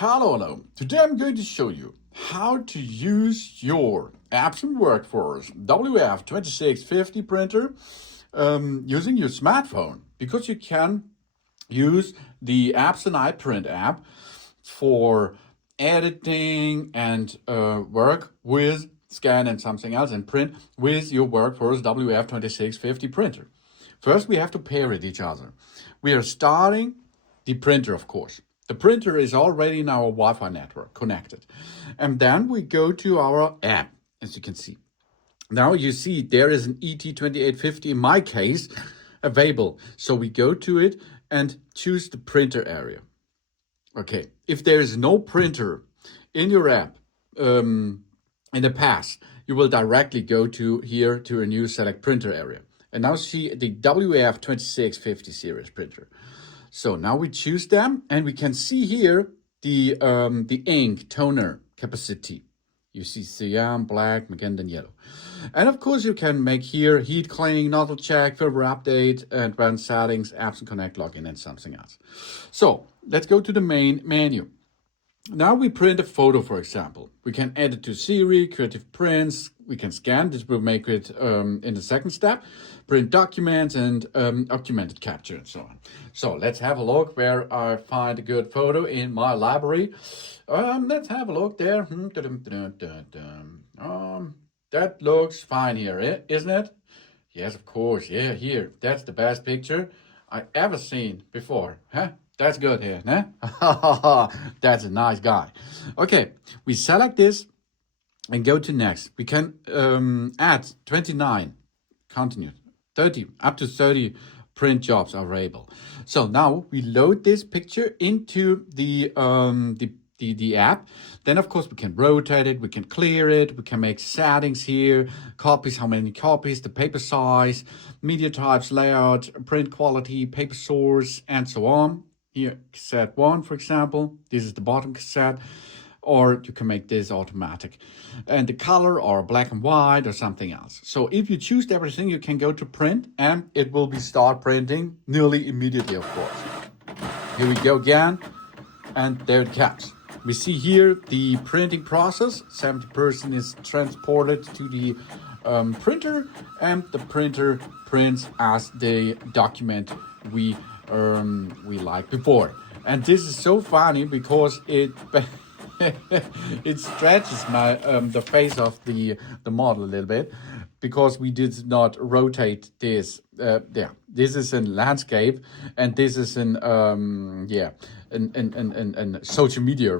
Hello. Today I'm going to show you how to use your Epson WorkForce WF-2650 printer using your smartphone, because you can use the Epson iPrint app for editing and work with scan and something else and print with your WorkForce WF-2650 printer. First, we have to pair it each other. We are starting the printer, of course. The printer is already in our Wi-Fi network connected. And then we go to our app, as you can see. Now you see there is an ET2850 in my case available. So we go to it and choose the printer area. Okay, if there is no printer in your app in the past, you will directly go to here to a new select printer area. And now see the WF-2650 series printer. So now we choose them and we can see here the ink toner capacity. You see cyan, black, magenta, and yellow. And of course you can make here heat cleaning, nozzle check, firmware update, advanced settings, Epson Connect login, and something else. So let's go to the main menu. Now we print a photo, for example. We can add it to series, creative prints. We can scan. This will make it in the second step. Print documents and documented capture and so on. So let's have a look where I find a good photo in my library. Let's have a look there. That looks fine here, isn't it? Yes, of course. Yeah, here. That's the best picture I ever seen before. Huh? That's good here, huh? That's a nice guy. Okay, we select this and go to next. We can add 29, continue, 30, up to 30 print jobs are available. So now we load this picture into the app. Then of course we can rotate it, we can clear it, we can make settings here, copies, how many copies, the paper size, media types, layout, print quality, paper source, and so on. Here, cassette 1, for example, this is the bottom cassette, or you can make this automatic. And the color, or black and white, or something else. So if you choose everything, you can go to print, and it will be start printing nearly immediately, of course. Here we go again, and there it comes. We see here the printing process. 70% is transported to the printer, and the printer prints as the document we like before. And this is so funny because it it stretches my the face of the model a little bit, because we did not rotate this. This is in landscape, and this is in in social media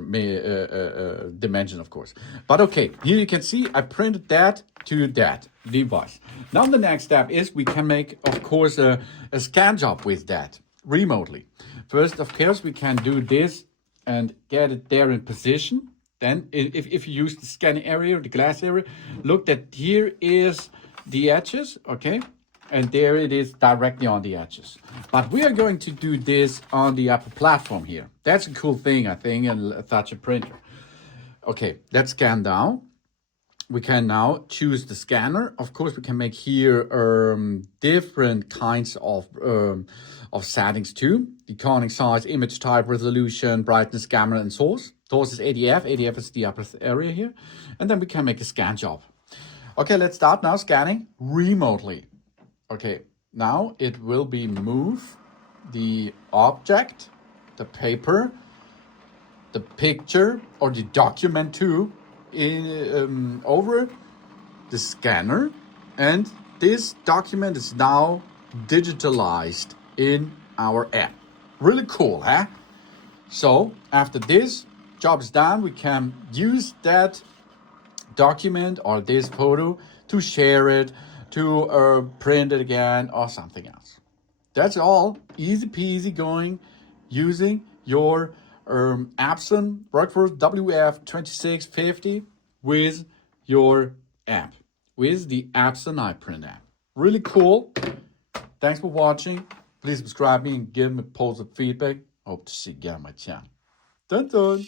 dimension, of course. But okay, here you can see I printed that to that device. Now the next step is we can make, of course, a scan job with that remotely. First, of course, we can do this and get it there in position. Then if you use the scanning area, the glass area, look that here is the edges, okay? And there it is directly on the edges. But we are going to do this on the upper platform here. That's a cool thing, I think, in such a printer. Okay, let's scan down. We can now choose the scanner. Of course, we can make here different kinds of settings too. The iconic size, image type, resolution, brightness, camera, and source. Source is ADF. ADF is the upper area here. And then we can make a scan job. Okay, let's start now scanning remotely. Okay, now it will be move the object, the paper, the picture, or the document too, over the scanner, and this document is now digitalized in our app. Really cool, huh? So after this job is done, we can use that document or this photo to share it, to print it again, or something else. That's all. Easy peasy going using your Epson WorkForce WF-2650 with your app, with the Epson iPrint app. Really cool. Thanks for watching. Please subscribe me and give me positive feedback. Hope to see you again on my channel. Dun dun.